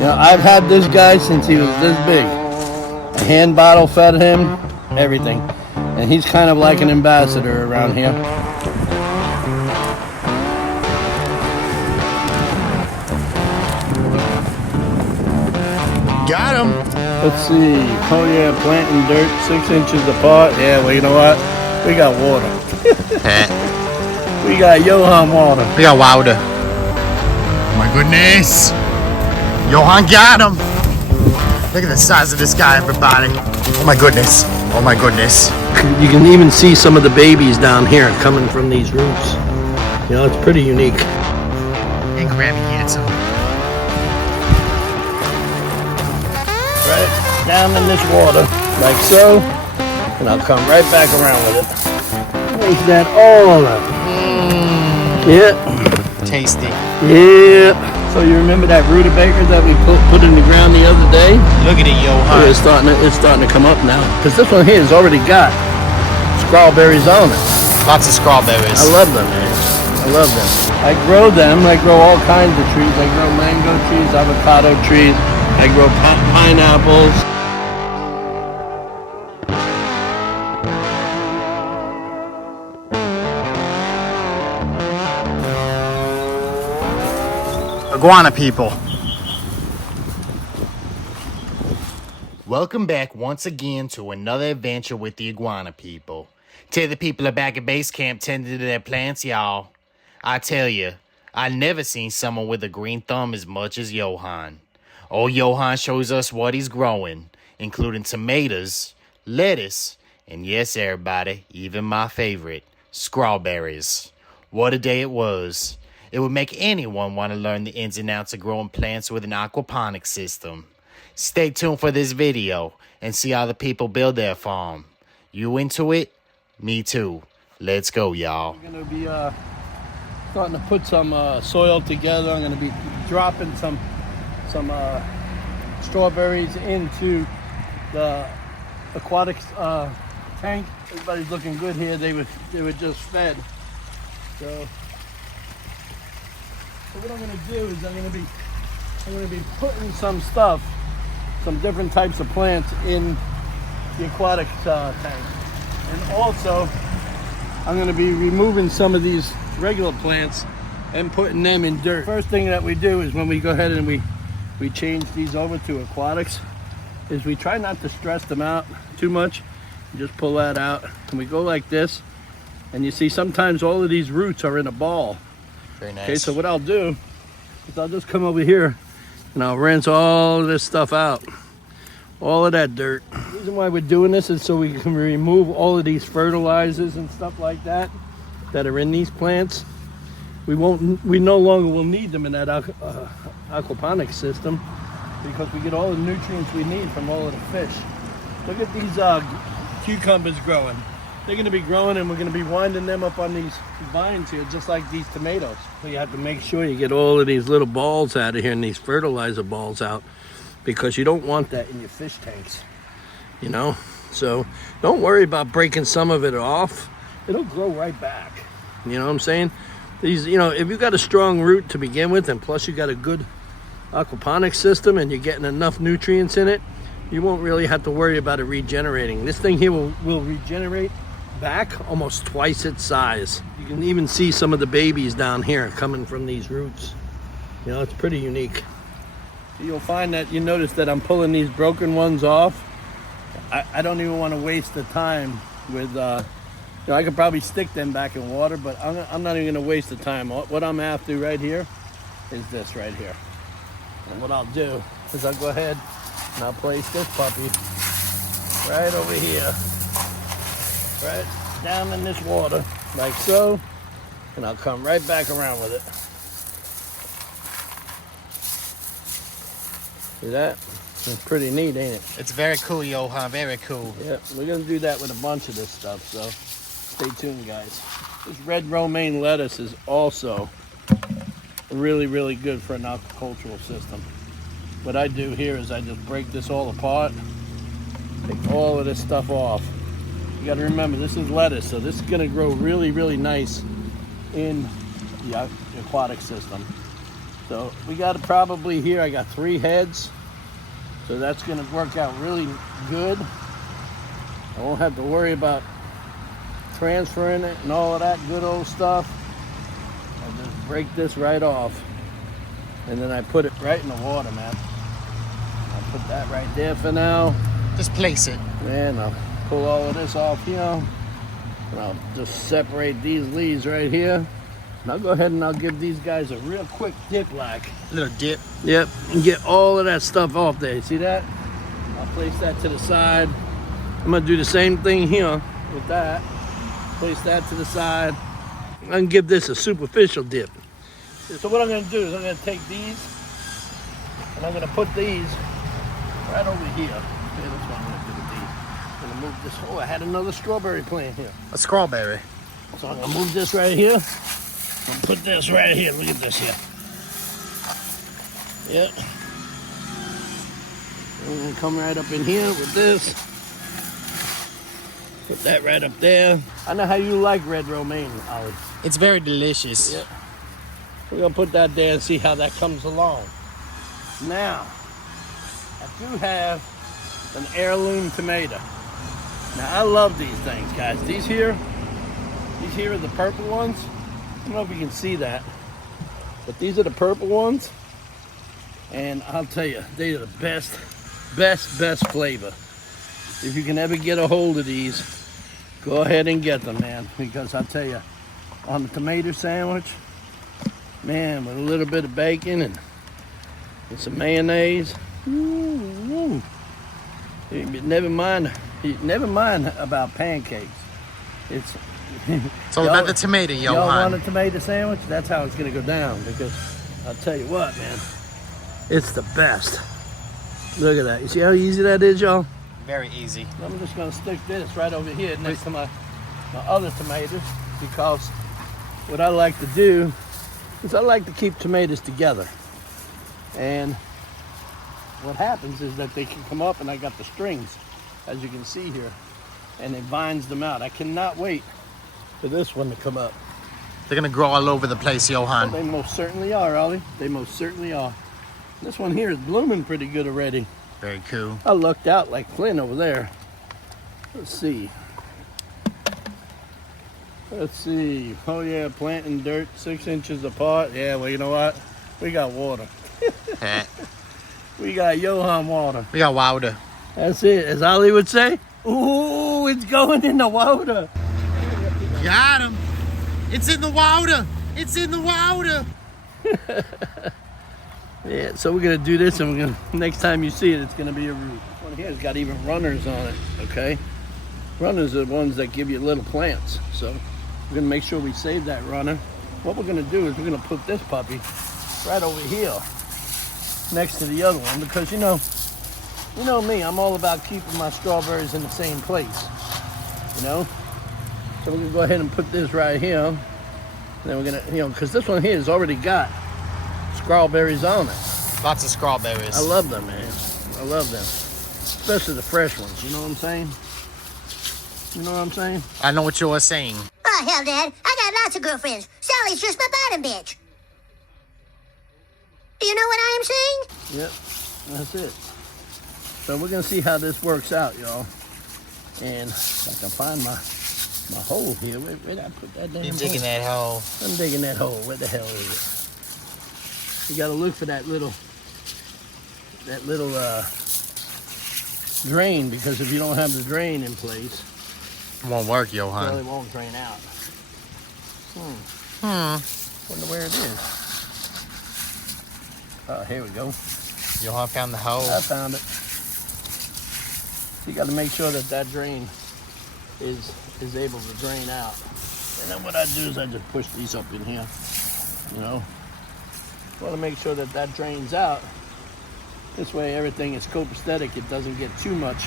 You know, I've had this guy since he was this big. A hand bottle fed him, everything. And he's kind of like an ambassador around here. Got him. Let's see. Oh yeah, planting dirt 6 inches apart. Yeah, well, you know what? We got water. We got Yohan water. We got wilder. Oh my goodness. Yohan got him. Look at the size of this guy, everybody. Oh my goodness. Oh my goodness. You can even see some of the babies down here coming from these roots. You know, it's pretty unique. And Grammy handsome. Right down in this water, like so. And I'll come right back around with it. Make that all up. Yeah. Tasty. Yeah. So you remember that rutabaga that we put in the ground the other day? Look at it, Yohan. Yeah, it's starting to come up now. Because this one here has already got strawberries on it. Lots of strawberries. I love them, man. I love them. I grow them. I grow all kinds of trees. I grow mango trees, avocado trees. I grow pineapples. Iguana people. Welcome back once again to another adventure with the Iguana people. Tell the people are back at base camp tending to their plants, y'all. I tell you, I never seen someone with a green thumb as much as Yohan. Old Yohan shows us what he's growing, including tomatoes, lettuce, and yes, everybody, even my favorite, strawberries. What a day it was. It would make anyone want to learn the ins and outs of growing plants with an aquaponic system. Stay tuned for this video and see how the people build their farm. You into it? Me too. Let's go, y'all. I'm going to be starting to put some soil together. I'm going to be dropping some strawberries into the aquatics tank. Everybody's looking good here. They were just fed. So what I'm going to do is I'm going to be putting some different types of plants in the aquatics tank, and also I'm going to be removing some of these regular plants and putting them in dirt. First thing that we do is when we go ahead and we change these over to aquatics is we try not to stress them out too much. Just pull that out and we go like this, and you see sometimes all of these roots are in a ball. Very nice. Okay, so what I'll do is I'll just come over here and I'll rinse all of this stuff out, all of that dirt. The reason why we're doing this is so we can remove all of these fertilizers and stuff like that are in these plants. We no longer will need them in that aquaponics system because we get all the nutrients we need from all of the fish. Look at these cucumbers growing. They're going to be growing, and we're going to be winding them up on these vines here, just like these tomatoes. So you have to make sure you get all of these little balls out of here and these fertilizer balls out, because you don't want that in your fish tanks, you know? So don't worry about breaking some of it off. It'll grow right back. You know what I'm saying? These, you know, if you've got a strong root to begin with, and plus you got a good aquaponics system and you're getting enough nutrients in it, you won't really have to worry about it regenerating. This thing here will regenerate back almost twice its size. You can even see some of the babies down here coming from these roots. You know, it's pretty unique. You'll find that you notice that I'm pulling these broken ones off. I don't even want to waste the time with, you know, I could probably stick them back in water, but I'm not even going to waste the time. What I'm after right here is this right here. And what I'll do is I'll go ahead and I'll place this puppy right over here, right down in this water, like so, and I'll come right back around with it. See that? It's pretty neat, ain't it? It's very cool, Yohan. Very cool. Yeah, we're going to do that with a bunch of this stuff, so stay tuned, guys. This red romaine lettuce is also really, really good for an agricultural system. What I do here is I just break this all apart, take all of this stuff off. You got to remember, this is lettuce, so this is going to grow really, really nice in the aquatic system. So we got it probably here. I got 3 heads. So that's gonna work out really good. I won't have to worry about transferring it and all of that good old stuff. I just break this right off. And then I put it right in the water, man. I'll put that right there for now. Just place it. And I'll pull all of this off here. And I'll just separate these leaves right here. And I'll go ahead and I'll give these guys a real quick dip like. Little dip. Yep, and get all of that stuff off there. You see that? I'll place that to the side. I'm gonna do the same thing here with that. Place that to the side. I'm gonna give this a superficial dip. So what I'm gonna do is I'm gonna take these and I'm gonna put these right over here. Okay, that's what I'm gonna do with these. I'm gonna move this. Oh, I had another strawberry plant here. A strawberry. So I'm gonna move this right here. And put this right here. Look at this here. Yep. I'm gonna come right up in here with this. Put that right up there. I know how you like red romaine, Ollie. It's very delicious. Yep. We're gonna put that there and see how that comes along. Now, I do have an heirloom tomato. Now I love these things, guys. These here are the purple ones. I don't know if you can see that, but these are the purple ones. And I'll tell you, they are the best flavor. If you can ever get a hold of these, go ahead and get them, man. Because I'll tell you, on the tomato sandwich, man, with a little bit of bacon and some mayonnaise, ooh. Never mind about pancakes. It's all about the tomato, Yohan. Y'all want a tomato sandwich? That's how it's gonna go down. Because I'll tell you what, man, it's the best. Look at that. You see how easy that is, y'all? Very easy. I'm just gonna stick this right over here next to my other tomatoes, because what I like to do is I like to keep tomatoes together. And what happens is that they can come up, and I got the strings, as you can see here, and it vines them out. I cannot wait for this one to come up. They're gonna grow all over the place, Yohan. They most certainly are, Ollie. They most certainly are. This one here is blooming pretty good already. Very cool. I lucked out like Flynn over there. Let's see. Oh yeah, planting dirt 6 inches apart. Yeah, well, you know what? We got water. We got Yohan water. We got water. That's it, as Ollie would say. Ooh, it's going in the water. Got him. It's in the water. It's in the water. Yeah, so we're gonna do this, and we're gonna, next time you see it, it's gonna be a root. This one here has got even runners on it, okay? Runners are the ones that give you little plants. So we're gonna make sure we save that runner. What we're gonna do is we're gonna put this puppy right over here next to the other one, because you know me, I'm all about keeping my strawberries in the same place, you know? So we're gonna go ahead and put this right here. And then we're gonna, because this one here has already got strawberries on it. Lots of strawberries. I love them, man. I love them. Especially the fresh ones, you know what I'm saying? You know what I'm saying? I know what you were saying. Oh, hell, Dad. I got lots of girlfriends. Sally's just my bottom bitch. Do you know what I am saying? Yep, that's it. So we're gonna see how this works out, y'all. And if I can find my hole here. Where did I put that damn You're hole? digging that hole. I'm digging that hole. Where the hell is it? You gotta look for that little drain, because if you don't have the drain in place, It won't work, it really Yohan. won't drain out. Wonder where it is. Oh, here we go. Yohan found the hole. I found it. You got to make sure that drain is able to drain out. And then what I do is I just push these up in here. You know, want to make sure that drains out. This way everything is copacetic. It doesn't get too much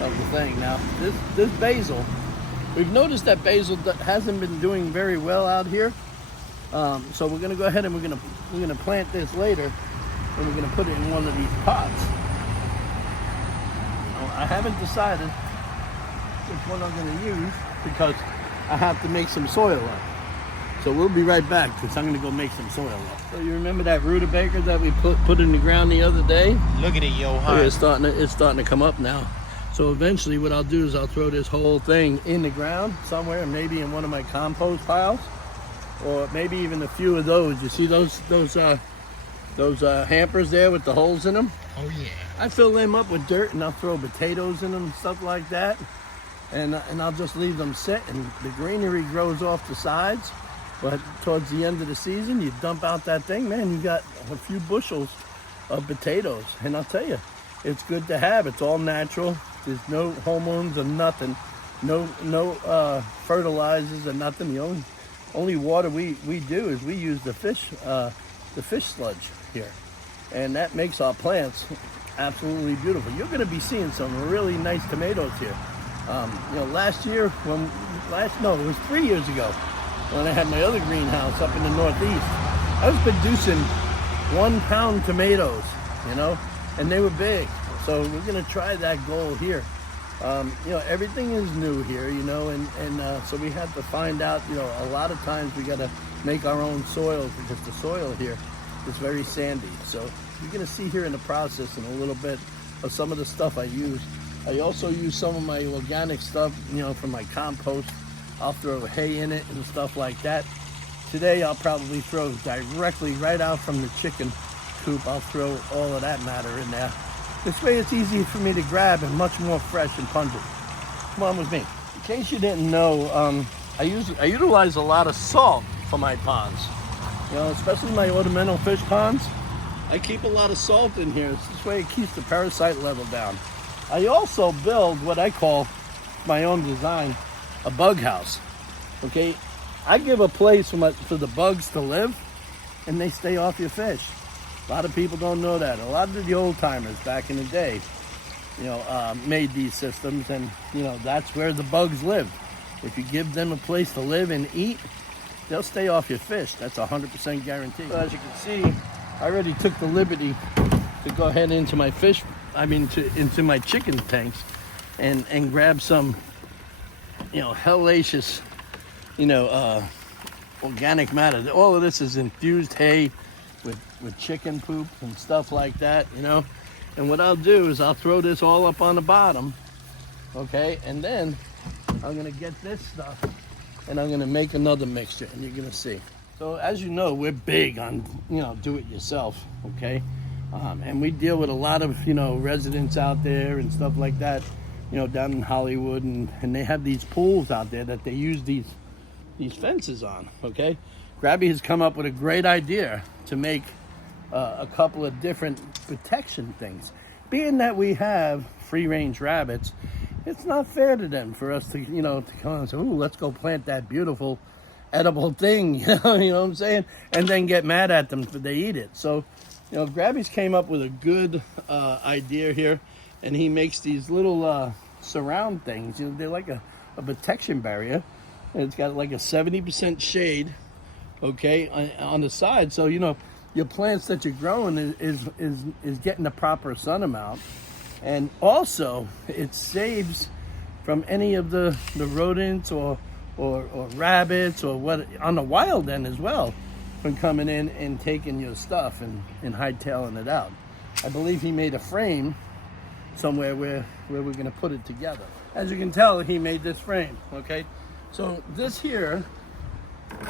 of the thing. Now this basil, we've noticed that basil hasn't been doing very well out here. So we're gonna go ahead and we're gonna plant this later, and we're gonna put it in one of these pots. I haven't decided which one I'm gonna use, because I have to make some soil up. So we'll be right back because I'm going to go make some soil up. So you remember that rutabaga that we put in the ground the other day? Look at it, Yohan. Yeah, it's starting to come up now. So eventually what I'll do is I'll throw this whole thing in the ground somewhere, maybe in one of my compost piles, or maybe even a few of those. You see those hampers there with the holes in them? Oh yeah. I fill them up with dirt and I'll throw potatoes in them and stuff like that. And I'll just leave them sit, and the greenery grows off the sides. But towards the end of the season, you dump out that thing, man, you got a few bushels of potatoes. And I'll tell you, it's good to have. It's all natural. There's no hormones or nothing. No fertilizers or nothing. The only water we do is we use the fish sludge here. And that makes our plants absolutely beautiful. You're gonna be seeing some really nice tomatoes here. Last year, it was 3 years ago when I had my other greenhouse up in the Northeast. I was producing 1 pound tomatoes, and they were big. So we're gonna try that goal here. Everything is new here, and so we had to find out, a lot of times we gotta make our own soils because the soil here is very sandy. So you're gonna see here in the process in a little bit of some of the stuff I use. I also use some of my organic stuff, from my compost. I'll throw hay in it and stuff like that. Today I'll probably throw directly right out from the chicken coop. I'll throw all of that matter in there. This way it's easy for me to grab and much more fresh and pungent. Come on with me. In case you didn't know, I utilize a lot of salt for my ponds. Especially my ornamental fish ponds. I keep a lot of salt in here. This way it keeps the parasite level down. I also build what I call my own design, a bug house. Okay, I give a place for the bugs to live, and they stay off your fish. A lot of people don't know that. A lot of the old timers back in the day, made these systems, and that's where the bugs live. If you give them a place to live and eat, they'll stay off your fish. That's 100% guaranteed. So as you can see, I already took the liberty to go ahead into my into my chicken tanks and grab some, hellacious, organic matter. All of this is infused hay with chicken poop and stuff like that, And what I'll do is I'll throw this all up on the bottom, okay? And then I'm gonna get this stuff and I'm gonna make another mixture, and you're gonna see. So as you know, we're big on, do it yourself, okay? And we deal with a lot of, residents out there and stuff like that, down in Hollywood, and they have these pools out there that they use these fences on, okay? Grabby has come up with a great idea to make a couple of different protection things. Being that we have free-range rabbits, it's not fair to them for us to, to come and say, ooh, let's go plant that beautiful edible thing, you know what I'm saying? And then get mad at them if they eat it. So, Grabby's came up with a good idea here, and he makes these little surround things. They're like a protection barrier, and it's got like a 70% shade, okay, on the side. So, your plants that you're growing is getting the proper sun amount. And also, it saves from any of the rodents or rabbits or what on the wild end as well, from coming in and taking your stuff and hightailing it out. I believe he made a frame somewhere where we're going to put it together. As you can tell, he made this frame, okay? So this here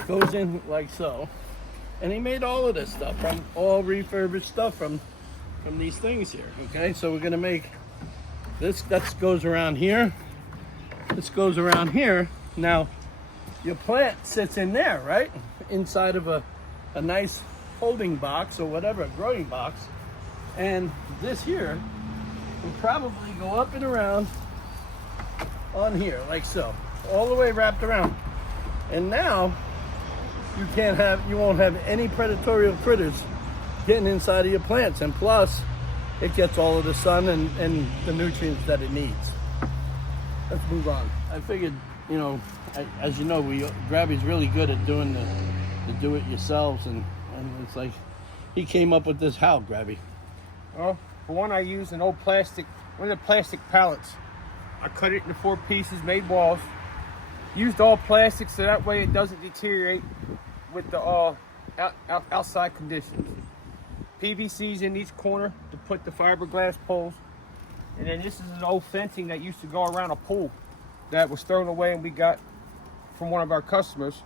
goes in like so. And he made all of this stuff from all refurbished stuff from these things here, okay? So we're going to make this, that goes around here. This goes around here. Now, your plant sits in there, right? Inside of a nice holding box or whatever, a growing box. And this here will probably go up and around on here, like so, all the way wrapped around. And now, you won't have any predatory critters getting inside of your plants. And plus, it gets all of the sun and the nutrients that it needs. Let's move on. I figured, as you know, Grabby's really good at doing the do-it-yourselves, and it's like he came up with this. How, Grabby? Well, for one, I used one of the plastic pallets. I cut it into 4 pieces, made walls, Used all plastic so that way it doesn't deteriorate with the outside conditions. PVC's in each corner to put the fiberglass poles. And then this is an old fencing that used to go around a pool that was thrown away and we got from one of our customers.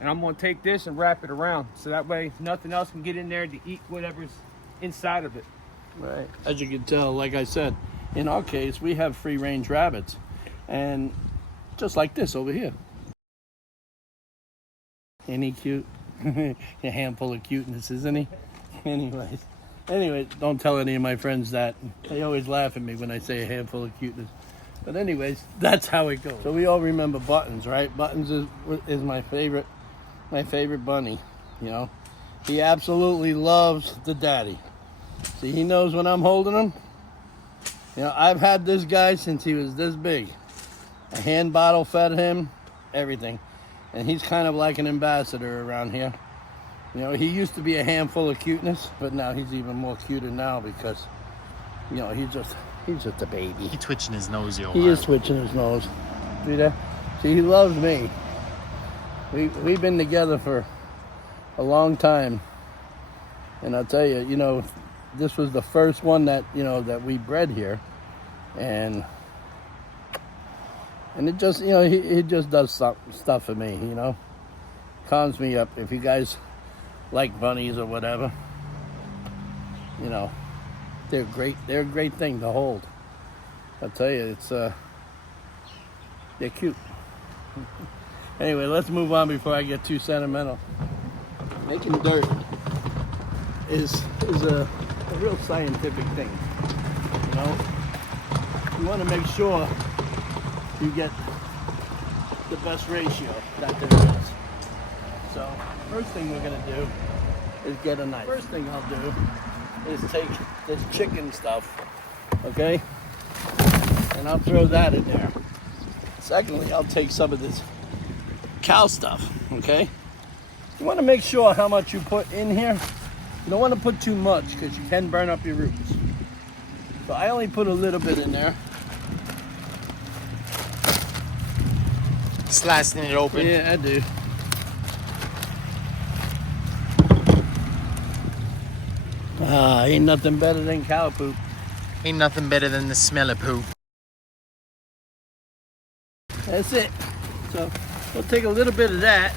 And I'm gonna take this and wrap it around so that way nothing else can get in there to eat whatever's inside of it. Right. As you can tell, like I said, in our case, we have free range rabbits. And just like this over here. Ain't he cute? A handful of cuteness, isn't he? Anyways, don't tell any of my friends that. They always laugh at me when I say a handful of cuteness. But anyways, that's how it goes. So we all remember Buttons, right? Buttons is my favorite bunny, you know. He absolutely loves the daddy. See, he knows when I'm holding him. You know, I've had this guy since he was this big. A hand bottle fed him, everything. And he's kind of like an ambassador around here. You know, he used to be a handful of cuteness, but now he's even more cuter now because, you know, he's just a baby. He twitching his nose, yo. He is twitching his nose. See that? See, he loves me. We've been together for a long time. And I'll tell you, you know, this was the first one that, you know, that we bred here. And it just, you know, he just does stuff for me, you know. Calms me up. If you guys like bunnies or whatever, you know, they're great. They're a great thing to hold. I'll tell you, it's they're cute. Anyway, let's move on before I get too sentimental. Making dirt is a real scientific thing. You know, you want to make sure you get the best ratio that there is. So, first thing we're gonna do is get a knife. First thing I'll do is take this chicken stuff, okay? And I'll throw that in there. Secondly, I'll take some of this cow stuff, okay? You wanna make sure how much you put in here. You don't wanna put too much because you can burn up your roots. So I only put a little bit in there. Slicing it open. Yeah, I do. Ain't nothing better than cow poop. Ain't nothing better than the smell of poop. That's it. So we'll take a little bit of that,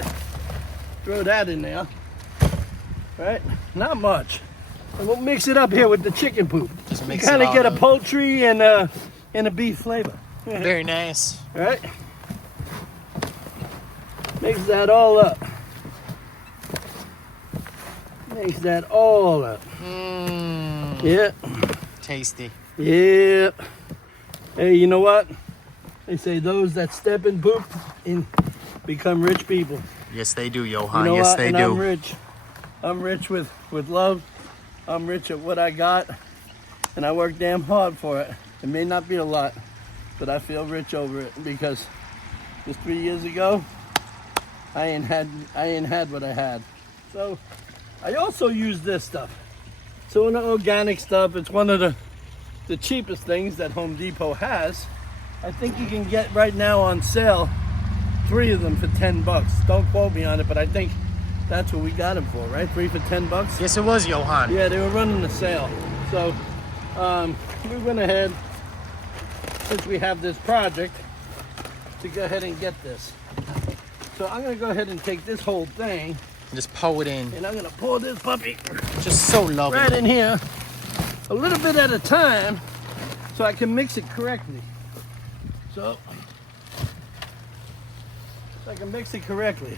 throw that in there, right? Not much. And we'll mix it up here with the chicken poop. Just You mix kind it of get a all up. poultry and a beef flavor. Very nice. Right? Mix that all up. Mix that all up. Mmm. Yeah. Tasty. Yeah. Hey, you know what? They say those that step in poop become rich people. Yes, they do, Yohan. You know Yes, what? they And do. I'm rich. I'm rich with love. I'm rich at what I got. And I work damn hard for it. It may not be a lot, but I feel rich over it because just 3 years ago, I ain't had what I had. So I also use this stuff. So in the organic stuff, it's one of the cheapest things that Home Depot has. I think you can get right now on sale 3 of them for $10. Don't quote me on it, but I think that's what we got them for, right? 3 for $10. Yes, it was, Yohan. Yeah, they were running the sale. So we went ahead, since we have this project, to go ahead and get this. So I'm gonna go ahead and take this whole thing Just pour it in. and I'm gonna pour this puppy Just so lovely. right in here, a little bit at a time, so I can mix it correctly. So I can mix it correctly.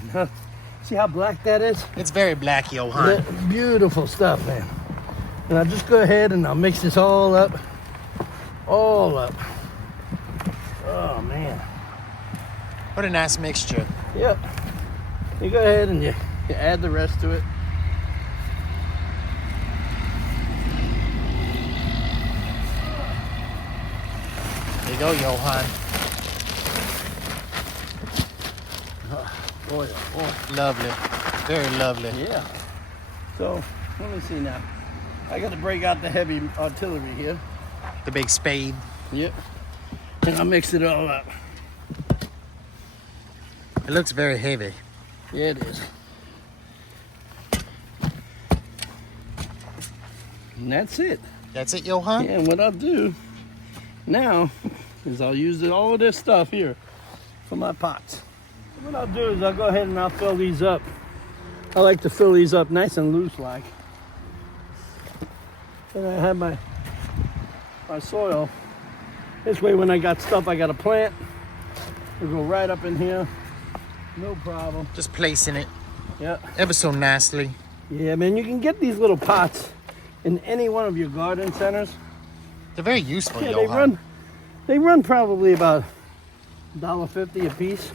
See how black that is? It's very black, Yohan. That beautiful stuff, man. And I'll just go ahead and I'll mix this all up. All up. Oh, man. What a nice mixture. Yep. You go ahead and you add the rest to it. There you go, Yohan. Boy, oh boy. Lovely. Very lovely. Yeah. So, let me see now. I got to break out the heavy artillery here. The big spade. Yep. And I'll mix it all up. It looks very heavy. Yeah, it is. And that's it. That's it, Yohan? Yeah, and what I'll do now is I'll use all of this stuff here for my pots. What I'll do is I'll go ahead and I'll fill these up. I like to fill these up nice and loose like. Then I have my soil. This way when I got stuff I got to plant, it'll go right up in here. No problem. Just placing it Yeah. ever so nicely. Yeah, man, you can get these little pots in any one of your garden centers. They're very useful, Yeah, Yohan. they run probably about $1.50 a piece.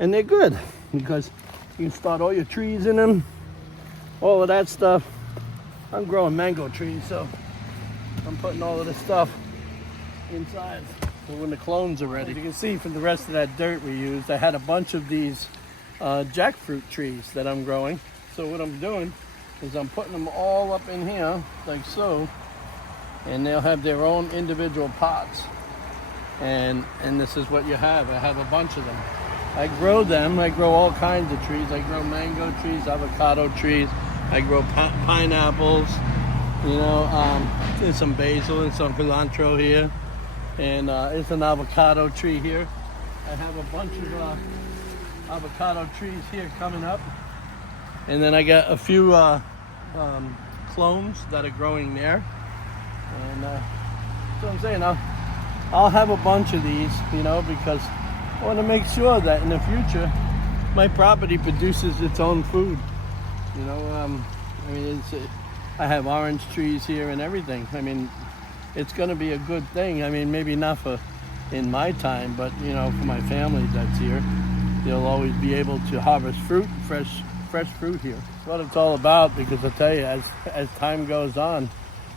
And they're good because you can start all your trees in them, all of that stuff. I'm growing mango trees, so I'm putting all of this stuff inside for when the clones are ready. As you can see from the rest of that dirt we used, I had a bunch of these jackfruit trees that I'm growing. So what I'm doing is I'm putting them all up in here, like so, and they'll have their own individual pots. And this is what you have. I have a bunch of them. I grow them. I grow all kinds of trees. I grow mango trees, avocado trees. I grow pineapples. You know, there's some basil and some cilantro here. And it's an avocado tree here. I have a bunch of avocado trees here coming up. And then I got a few clones that are growing there. And that's what I'm saying. I'll have a bunch of these, you know, because I want to make sure that in the future my property produces its own food. You know, I mean, I have orange trees here and everything. I mean, it's going to be a good thing. I mean, maybe not for in my time, but you know, for my family that's here, they'll always be able to harvest fruit, fresh fruit here. That's what it's all about. Because I tell you, as time goes on,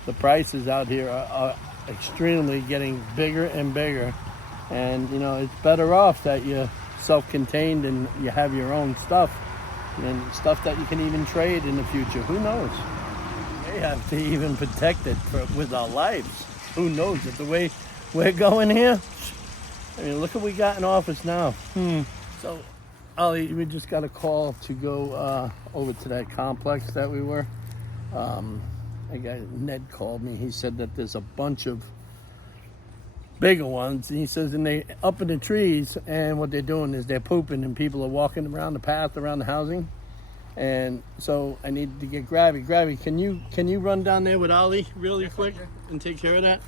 the prices out here are extremely getting bigger and bigger. And you know, it's better off that you're self-contained and you have your own stuff, and stuff that you can even trade in the future. Who knows? We have to even protect it with our lives. Who knows? If the way we're going here, I mean, look what we got in office now. So, Ollie, we just got a call to go over to that complex that we were. Ned called me. He said that there's a bunch of bigger ones. And he says, and they up in the trees, and what they're doing is they're pooping, and people are walking around the path around the housing. And so I need to get Gravy. Gravy, can you run down there with Ollie really quick and take care of that?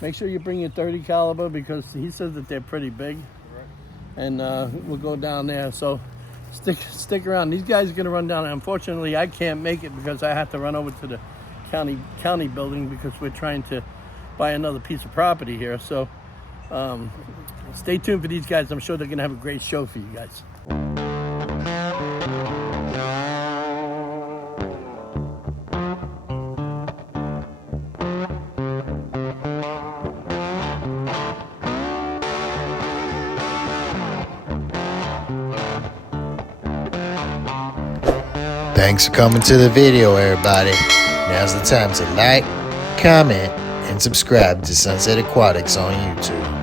Make sure you bring your 30 caliber because he says that they're pretty big. And we'll go down there. So stick around. These guys are gonna run down. Unfortunately, I can't make it because I have to run over to the county building because we're trying to buy another piece of property here. So stay tuned for these guys. I'm sure they're gonna have a great show for you guys. Thanks for coming to the video, everybody. Now's the time to like, comment, and subscribe to Sunset Aquatics on YouTube.